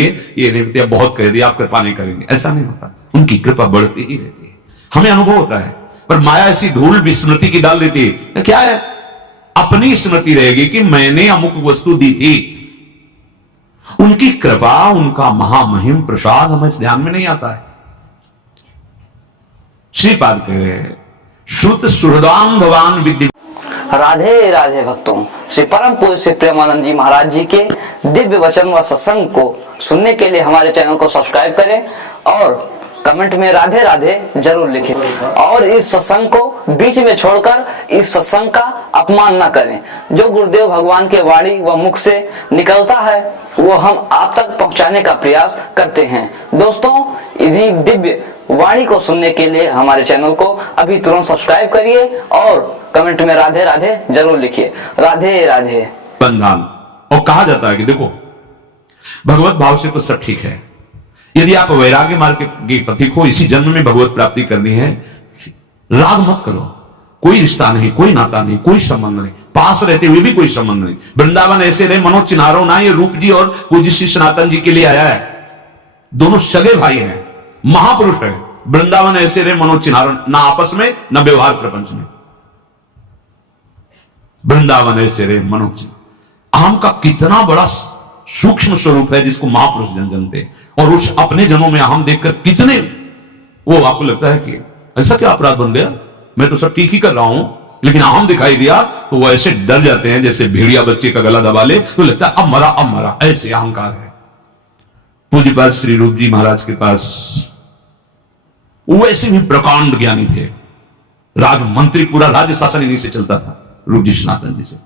ये नहीं होती बहुत कह दिया, आप कृपा नहीं करेंगे, ऐसा नहीं होता। उनकी कृपा बढ़ती ही रहती है, हमें अनुभव होता है। पर माया ऐसी धूल विस्मृति की डाल देती है, क्या है, अपनी स्मृति रहेगी कि मैंने अमुक वस्तु दी थी। उनकी कृपा, उनका महामहिम प्रसाद हमें ध्यान में नहीं आता है। श्रीपाद कह रहे हैं, श्रुत सुहृदांग भगवान विद्य। राधे राधे भक्तों, श्री परम पूज्य श्री प्रेमानंद जी महाराज जी के दिव्य वचन व सत्संग को सुनने के लिए हमारे चैनल को सब्सक्राइब करें और कमेंट में राधे राधे जरूर लिखें। और इस सत्संग को बीच में छोड़कर इस सत्संग का अपमान न करें। जो गुरुदेव भगवान के वाणी व मुख से निकलता है वो हम आप तक पहुंचाने का प्रयास करते हैं। दोस्तों, इन्हीं दिव्य वाणी को सुनने के लिए हमारे चैनल को अभी तुरंत सब्सक्राइब करिए और कमेंट में राधे राधे जरूर लिखिए। राधे राधे। बंधन। और कहा जाता है कि देखो, भगवत भाव से तो सब ठीक है, यदि आप वैराग्य मार्ग के पथिक हो, इसी जन्म में भगवत प्राप्ति करनी है, राग मत करो। कोई रिश्ता नहीं, कोई नाता नहीं, कोई संबंध नहीं, पास रहते हुए भी कोई संबंध नहीं। वृंदावन ऐसे रहे मनोज चिन्हारो ना, ये रूप जी और पूज्य श्री सनातन जी के लिए आया है। दोनों सगे भाई हैं, महापुरुष है। वृंदावन ऐसे रहे मनोज चिन्हारो, ना आपस में न व्यवहार प्रपंच में। वृंदावन ऐसे रहे मनोज। आम का कितना बड़ा सूक्ष्म स्वरूप है जिसको महापुरुष जन जानते, और उस अपने जनों में हम देखकर कितने, वो आपको लगता है कि ऐसा क्या अपराध बन गया, मैं तो सब ठीक ही कर रहा हूं, लेकिन आम दिखाई दिया तो वो ऐसे डर जाते हैं जैसे भेड़िया बच्चे का गला दबा ले तो लगता है अब मरा, ऐसे अहंकार है। पूज्यपाद श्री रूप जी महाराज के पास वैसे भी प्रकांड ज्ञानी थे, राज मंत्री, पूरा राज्य शासन इन्हीं से चलता था, रूप जी सनातन जी से।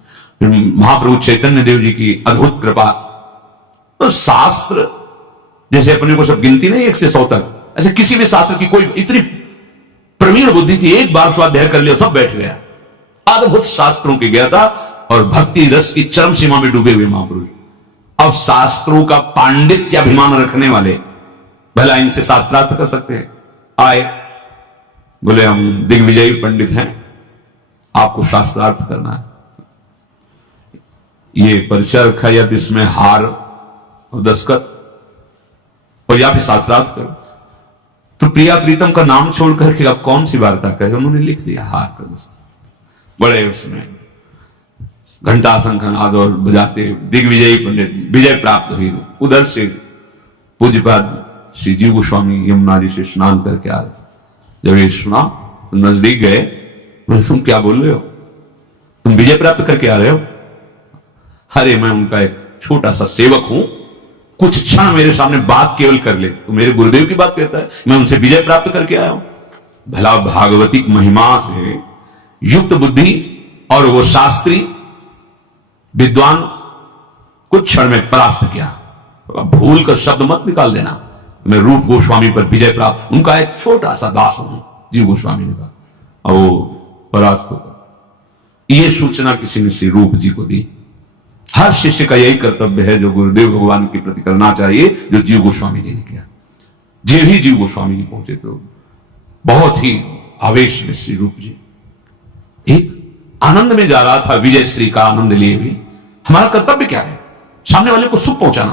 महाप्रभु चैतन्य देव जी की अद्भुत कृपा। तो शास्त्र जैसे अपने को सब गिनती नहीं 1 से 100 तक, ऐसे किसी भी शास्त्र की कोई इतनी प्रवीण बुद्धि थी, एक बार स्वाध्याय कर लिया सब बैठ गया। अद्भुत शास्त्रों की ज्ञाता और भक्ति रस की चरम सीमा में डूबे हुए महापुरुष। अब शास्त्रों का पांडित्य अभिमान रखने वाले, भला इनसे शास्त्रार्थ कर सकते हैं? आए, बोले हम दिग्विजयी पंडित हैं, आपको शास्त्रार्थ करना है। ये परिचय रखा या इसमें हार और दस्तखत, और या फिर शास्त्रार्थ करो। तो प्रिया प्रीतम का नाम छोड़ करके अब कौन सी वार्ता करे, उन्होंने लिख दिया हार कर दस्तखत। बड़े उसमें घंटा शंखनाद और बजाते दिग्विजयी पंडित, विजय प्राप्त हुई। उधर से पूज्यपाद श्री जीव गोस्वामी यमुना जी से स्नान करके आ रहे। जब ये सुना तो नजदीक गए, बोले तुम क्या बोल रहे हो, तुम विजय प्राप्त करके आ रहे हो? अरे मैं उनका एक छोटा सा सेवक हूं, कुछ क्षण मेरे सामने बात केवल कर ले। तो मेरे गुरुदेव की बात कहता है, मैं उनसे विजय प्राप्त करके आया हूं। भला भागवतिक महिमा से युक्त बुद्धि और वो शास्त्री विद्वान कुछ क्षण में परास्त किया। भूल कर शब्द मत निकाल देना, मैं रूप गोस्वामी पर विजय प्राप्त, उनका एक छोटा सा दास हूं, जीव गोस्वामी ने कहा, और वो परास्त होगा। ये सूचना किसी ने श्री रूप जी को दी। हर शिष्य का यही कर्तव्य है जो गुरुदेव भगवान के प्रति करना चाहिए, जो जीव गोस्वामी जी ने किया। जीव ही जीव गोस्वामी जी पहुंचे तो बहुत ही आवेश में श्री रूप जी एक आनंद में जा रहा था, विजय श्री का आनंद लिए हुए। हमारा कर्तव्य क्या है? सामने वाले को सुख पहुंचाना।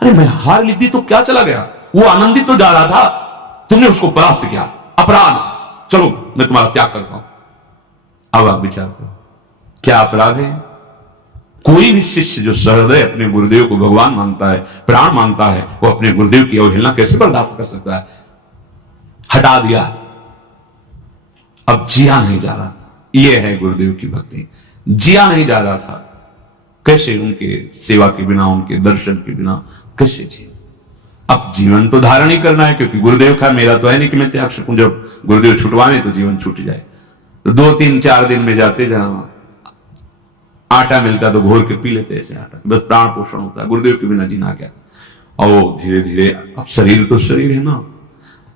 अरे मैं हार लिख दी तो क्या चला गया, वो आनंदित तो जा रहा था, तुमने उसको परास्त किया, अपराध, चलो मैं तुम्हारा त्याग करता हूं। अब आप विचार करो क्या अपराध है? कोई भी शिष्य जो सहृदय अपने गुरुदेव को भगवान मानता है, प्राण मानता है, वो अपने गुरुदेव की अवहेलना कैसे बर्दाश्त कर सकता है? हटा दिया, अब जिया नहीं जा रहा था। यह है गुरुदेव की भक्ति, जिया नहीं जा रहा था। कैसे उनके सेवा के बिना, उनके दर्शन के बिना कैसे जिए? अब जीवन तो धारण ही करना है, क्योंकि गुरुदेव का मेरा तो है नहीं कि मैं त्याग सकूं। जब गुरुदेव छुटवाए तो जीवन छूट जाए। तो 2-3-4 दिन में जाते, जहां आटा मिलता तो घोर के पी लेते ऐसे आटा, बस प्राण पोषण होता है। गुरुदेव के बिना जीना क्या? और धीरे धीरे, अब शरीर तो शरीर है ना,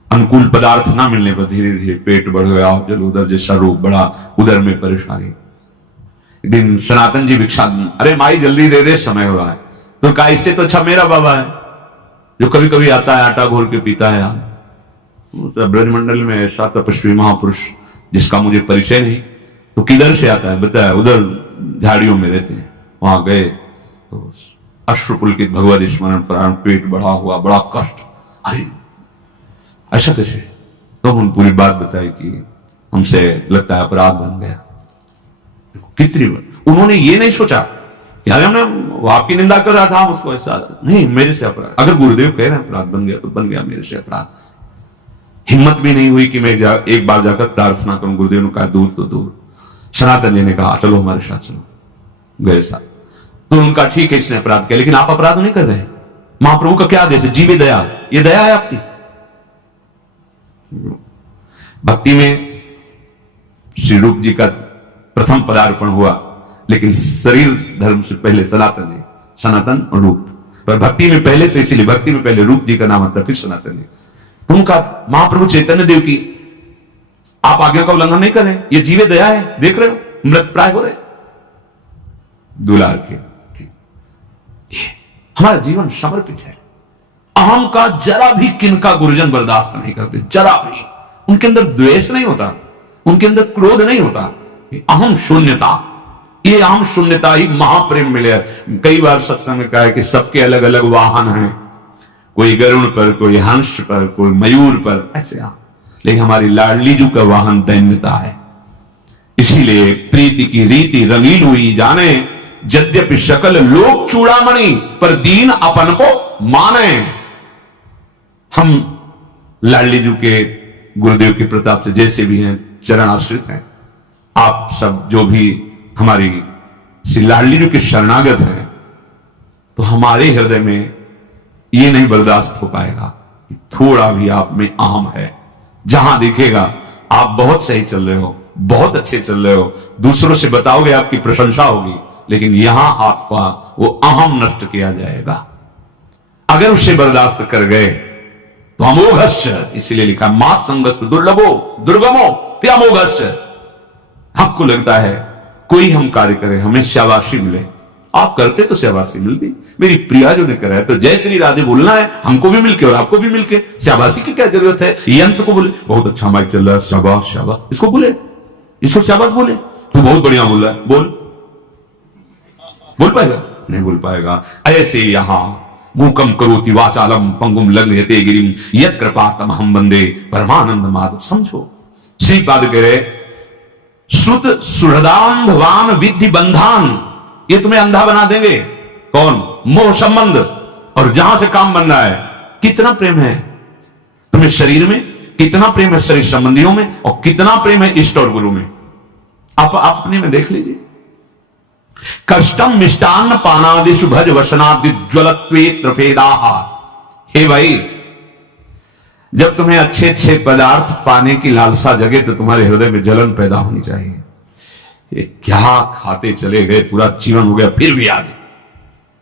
अनुकूल पदार्थ ना मिलने पर धीरे धीरे पेट बढ़ गया, जल उदर जैसा रोग बढ़ा, उदर में परेशानी। दिन सनातन जी भिक्षा, अरे माई जल्दी दे दे, समय हो रहा है। तो कहा इससे तो अच्छा मेरा बाबा है जो कभी कभी आता है, आटा घोर के पीता है। ब्रजमंडल में ऐसा तपस्वी महापुरुष जिसका मुझे परिचय नहीं, तो किधर से आता है बताया, उधर झाड़ियों में रहते हैं। वहां गए तो अश्रुपुलकित भगवत स्मरण प्राण, पेट बढ़ा हुआ, बड़ा कष्ट। अरे ऐसा कैसे? तो हम पूरी बात बताई कि हमसे लगता है अपराध बन गया। कितनी बार उन्होंने ये नहीं सोचा यार हमने वो आपकी निंदा कर रहा था, हम उसको ऐसा नहीं, मेरे से अपराध। अगर गुरुदेव कह रहे हैं अपराध बन गया तो बन गया, मेरे से अपराध। हिम्मत भी नहीं हुई कि मैं एक बार जाकर प्रार्थना करूं। गुरुदेव ने कहा दूर तो दूर। सनातन जी ने कहा चलो हमारे साथ चलो, गए साथ। तो उनका ठीक है इसने अपराध किया, लेकिन आप अपराध नहीं कर रहे। महाप्रभु का क्या आदेश है? जीवे दया। ये दया है आपकी। भक्ति में श्री रूप जी का प्रथम पदार्पण हुआ, लेकिन शरीर धर्म से पहले सनातन और रूप। पर भक्ति में पहले तो इसीलिए भक्ति में पहले रूप जी का नाम आता, फिर सनातन जी। तो उनका महाप्रभु चैतन्य देव की आप आज्ञा का उल्लंघन नहीं कर रहे, ये जीवे दया है, देख रहे हो मृत प्राय हो रहे दुलार के। हमारा जीवन समर्पित है। अहम का जरा भी किनका गुरुजन बर्दाश्त नहीं करते, जरा भी। उनके अंदर द्वेष नहीं होता, उनके अंदर क्रोध नहीं होता। अहम शून्यता, ये अहम शून्यता ही महाप्रेम मिले। कई बार सत्संग में कहा है कि सबके अलग अलग वाहन हैं, कोई गरुड़ पर, कोई हंस पर, कोई मयूर पर, ऐसे लेकिन हमारी लाडली जू का वाहन दैन्यता है। इसीलिए प्रीति की रीति रंगीन हुई जाने, यद्यपि शकल लोक चूड़ामणि, पर दीन अपन को माने। हम लाडली जू के गुरुदेव के प्रताप से जैसे भी हैं, चरण आश्रित हैं। आप सब जो भी हमारी श्री लाडली जू के शरणागत हैं, तो हमारे हृदय में ये नहीं बर्दाश्त हो पाएगा कि थोड़ा भी आप में अहम है। जहां दिखेगा आप बहुत सही चल रहे हो, बहुत अच्छे चल रहे हो, दूसरों से बताओगे आपकी प्रशंसा होगी, लेकिन यहां आपका वो अहम नष्ट किया जाएगा। अगर उसे बर्दाश्त कर गए तो अमोघश्च, इसीलिए लिखा मात संगस्त दुर्लभो दुर्गमो फिर अमोघश्च। आपको लगता है कोई हम कार्य करे हमें शाबाशी मिले, आप करते तो शाबाशी मिलती। मेरी प्रिया जो ने करा है तो जय श्री राधे बोलना है हमको भी मिलके और आपको भी मिलके, शाबाशी की क्या जरूरत है? यंत्र को बोले बहुत अच्छा माइक चल रहा है, शाबाश शाबाश, इसको बोले, इसको शाबाश बोले, तू बहुत बढ़िया बोल रहा है, बोल पाएगा? नहीं बोल पाएगा। ऐसे यहां मूकम करोति वाचालम पंगुम लंघयते गिरिम यत् कृपातम हम वंदे परमानंद माधव। समझो श्रीपाद कह रहे श्रुत सुहृदांधवान विधि बंधान, ये तुम्हें अंधा बना देंगे। कौन? मोह संबंध। और जहां से काम बन रहा है, कितना प्रेम है तुम्हें शरीर में, कितना प्रेम है शरीर संबंधियों में, और कितना प्रेम है इष्ट और गुरु में। आप अपने में देख लीजिए। कष्टम मिष्टान्न पानादिषु भज वसनादि ज्वलत्वे त्रफेदाहा। हे भाई, जब तुम्हें अच्छे अच्छे पदार्थ पाने की लालसा जगे तो तुम्हारे हृदय में जलन पैदा होनी चाहिए। ये क्या खाते चले गए, पूरा जीवन हो गया, फिर भी आज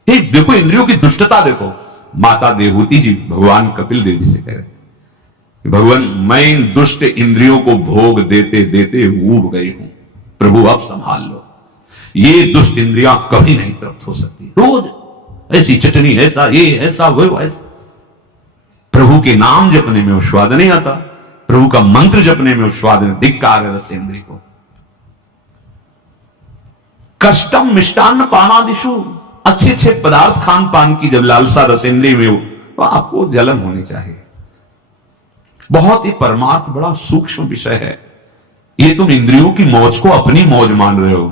देखो इंद्रियों की दुष्टता देखो। माता देवहूति जी भगवान कपिल देव जी से कह रहे, भगवान मैं इन दुष्ट इंद्रियों को भोग देते देते ऊब गई हूं, प्रभु अब संभाल लो। ये दुष्ट इंद्रियां कभी नहीं तृप्त हो सकती। रोज ऐसी चटनी, ऐसा ये, ऐसा वो, ऐसा। प्रभु के नाम जपने में वो स्वाद नहीं आता, प्रभु का मंत्र जपने में वो स्वाद नहीं। धिक्कार है रस इंद्रिय को। कष्टम मिष्टान्न पानादिषु, अच्छे अच्छे पदार्थ खान पान की जब लालसा रसेंद्रिय में हो तो आपको जलन होनी चाहिए। बहुत ही परमार्थ बड़ा सूक्ष्म विषय है। ये तुम इंद्रियों की मौज को अपनी मौज मान रहे हो,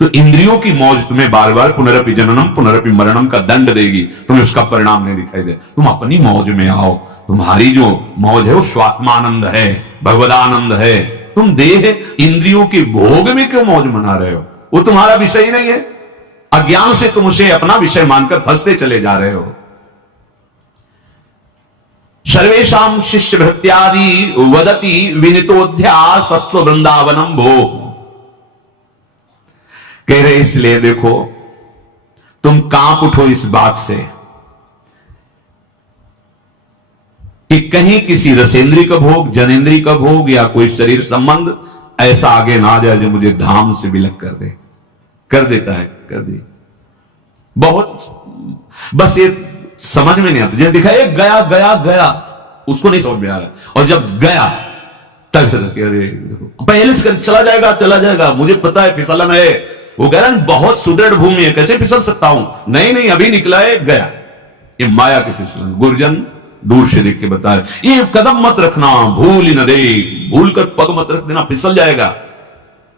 तो इंद्रियों की मौज तुम्हें बार बार पुनरपि जननम पुनरपि मरणम का दंड देगी, तुम्हें उसका परिणाम नहीं दिखाई दे। तुम अपनी मौज में आओ। तुम्हारी जो मौज है वो स्वात्मानंद है, भगवदानंद है। तुम देह इंद्रियों के भोग में क्यों मौज मना रहे हो? वो तुम्हारा विषय ही नहीं है। अज्ञान से तुम उसे अपना विषय मानकर फंसते चले जा रहे हो। सर्वेशाम शिष्य भृत्यादि वदति विनितोध्यास सस्व वृंदावनम भो। कह रहे इसलिए देखो तुम कांप उठो इस बात से कि कहीं किसी रसेंद्री का भोग, जनेन्द्री का भोग या कोई शरीर संबंध ऐसा आगे ना आ जाए जो मुझे धाम से विलग कर दे। कर देता है, कर दे। बहुत बस ये समझ में नहीं आता। जैसे दिखा ये गया गया गया, उसको नहीं समझ में आ रहा, और जब गया तब अरे पहले से चला जाएगा, मुझे पता है फिसलन है, वो कह रहा है बहुत सुदृढ़ भूमि है, कैसे फिसल सकता हूं? नहीं नहीं, अभी निकला है, गया। ये माया के फिसलन। गुरुजन दूर से देख के बता रहे, ये कदम मत रखना, भूल ही न दे, भूल कर पग मत रख देना, फिसल जाएगा।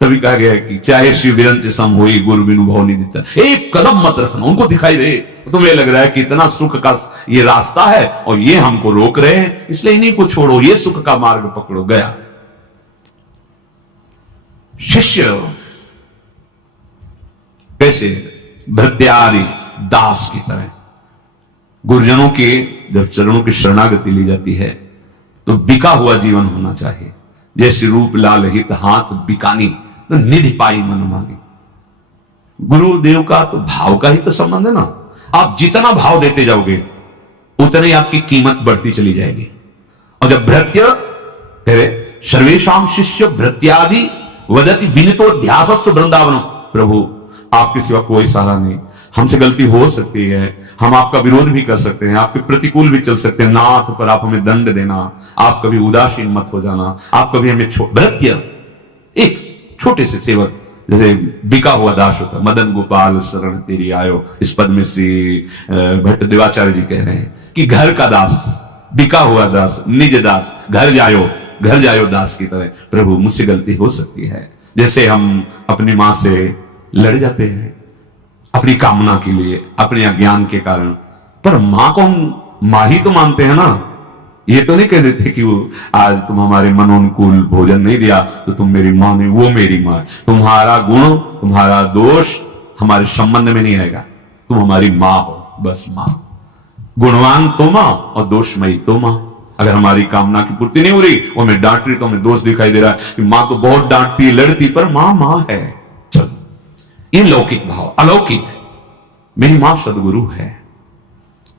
तभी कहा गया कि चाहे शिव बिरंच सम होई, गुरु बिनु भव नहीं देता। एक कदम मत रखना, उनको दिखाई दे। तुम्हें लग रहा है कि इतना सुख का ये रास्ता है और ये हमको रोक रहे हैं, इसलिए इन्हीं को छोड़ो, ये सुख का मार्ग पकड़ो। गया। शिष्य कैसे? भृत्यादि दास की तरह। गुरुजनों के जब चरणों की शरणागति ली जाती है तो बिका हुआ जीवन होना चाहिए। जैसे रूप लाल हित हाथ बिकानी, तो निधि पाई मन मांगे। गुरुदेव का तो भाव का ही तो संबंध है ना। आप जितना भाव देते जाओगे उतनी आपकी कीमत बढ़ती चली जाएगी। और जब भृत्य सर्वेशम शिष्य भृत्यादि वदति विनितो ध्यासस्तु वृंदावन। प्रभु आपके सिवा कोई सहारा नहीं, हमसे गलती हो सकती है, हम आपका विरोध भी कर सकते हैं, आपके प्रतिकूल भी चल सकते हैं, नाथ पर आप हमें दंड देना, आप कभी उदासीन मत हो जाना, आप कभी हमें भृत्य एक छोटे से सेवक जैसे बिका हुआ दास होता। मदन गोपाल शरण तेरी आयो, इस पद में श्री भट्ट देवाचार्य जी कह रहे हैं कि घर का दास, बिका हुआ दास, निज दास, घर जायो दास की तरह। प्रभु मुझसे गलती हो सकती है, जैसे हम अपनी मां से लड़ जाते हैं अपनी कामना के लिए, अपने अज्ञान के कारण, पर मां को हम मां ही तो मानते हैं ना। ये तो नहीं कह देते कि वो आज तुम हमारे मनोनुकूल भोजन नहीं दिया तो तुम मेरी मां नहीं, वो मेरी मां। तुम्हारा गुण, तुम्हारा दोष हमारे संबंध में नहीं आएगा, तुम हमारी मां हो, बस मां। गुणवान तो मां और दोषमयी तो मां। अगर हमारी कामना की पूर्ति नहीं हो रही, वो हमें डांट रही, तो हमें दोष दिखाई दे रहा है कि मां तो बहुत डांटती लड़ती, पर मां है। चलो, ये लौकिक भाव। अलौकिक, मेरी मां सदगुरु है,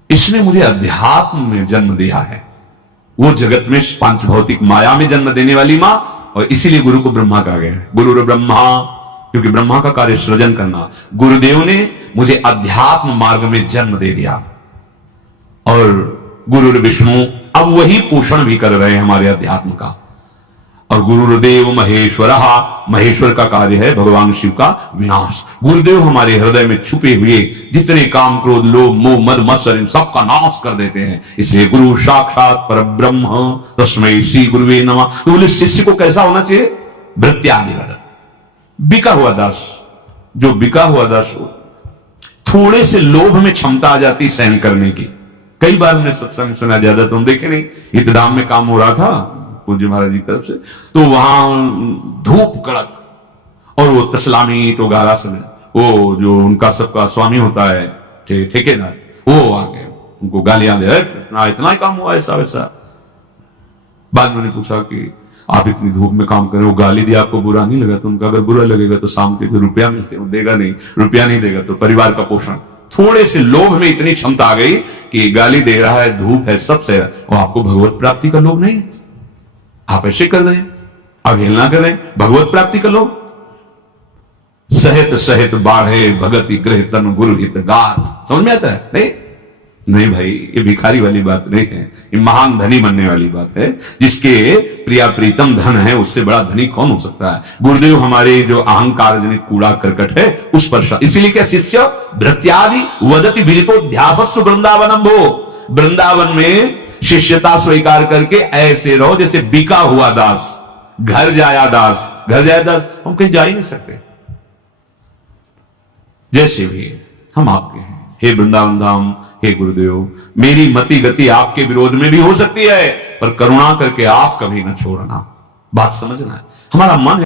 इसने मुझे अध्यात्म में जन्म दिया है। वो जगत में पांच भौतिक माया में जन्म देने वाली मां, और इसीलिए गुरु को ब्रह्मा कहा गया है। गुरु ब्रह्मा, क्योंकि ब्रह्मा का कार्य सृजन करना। गुरुदेव ने मुझे अध्यात्म मार्ग में जन्म दे दिया, और गुरु विष्णु अब वही पोषण भी कर रहे हैं हमारे अध्यात्म का। और गुरुदेव महेश्वर, महेश्वर का कार्य है भगवान शिव का विनाश। गुरुदेव हमारे हृदय में छुपे हुए जितने काम क्रोध लोभ मोह मद मत्सर इन सबका नाश कर देते हैं। इसलिए गुरु साक्षात परब्रह्म तस्मै श्री गुरुवे नमः। तो बोले शिष्य को कैसा होना चाहिए? भृत्यादि वदति, बिका हुआ दास। जो बिका हुआ दास हो, थोड़े से लोभ में क्षमता आ जाती सहन करने की। कई बार हमने सत्संग सुना, ज्यादा तुम देखे नहीं, हितधाम में काम हो रहा था पूज्य महाराज जी की तरफ से, तो वहां धूप कड़क, और वो तस्लामी तो गारा समय, वो जो उनका सबका स्वामी होता है ठेकेदार, वो आ गए उनको गालियां दे रहे, इतना ही काम हुआ ऐसा वैसा। बाद में उन्होंने पूछा कि आप इतनी धूप में काम करें, वो गाली दिया, आपको बुरा नहीं लगा? तो उनका अगर बुरा लगेगा तो शाम के जो रुपया मिलते हैं देगा नहीं, रुपया नहीं देगा तो परिवार का पोषण। थोड़े से लोभ में इतनी क्षमता आ गई कि गाली दे रहा है, धूप है, सब सह रहा है, और आपको भगवत प्राप्ति का लोभ नहीं। आप ऐसे कर रहे हैं, अवहेलना कर रहे हैं, भगवत प्राप्ति का लोभ। सहित सहित बाढ़े भगति गृह तन गुरु हित गात। समझ में आता है? नहीं नहीं भाई, ये भिखारी वाली बात नहीं है, ये महान धनी बनने वाली बात है। जिसके प्रिया प्रीतम धन है, उससे बड़ा धनी कौन हो सकता है? गुरुदेव हमारे जो अहंकार जनित कूड़ा करकट है उस पर। इसीलिए क्या शिष्य भृत्यादि वदति विरितो ध्यासस्तु वृंदावनम भो। वृंदावन में शिष्यता स्वीकार करके ऐसे रहो जैसे बिका हुआ दास। घर जाया दास, घर जाया दास, हम कहीं जा ही नहीं सकते। जैसे भी हम आपके हैं, हे वृंदावन धाम, हे गुरुदेव, मेरी मति गति आपके विरोध में भी हो सकती है, पर करुणा करके आप कभी न छोड़ना। बात समझना है, हमारा मन है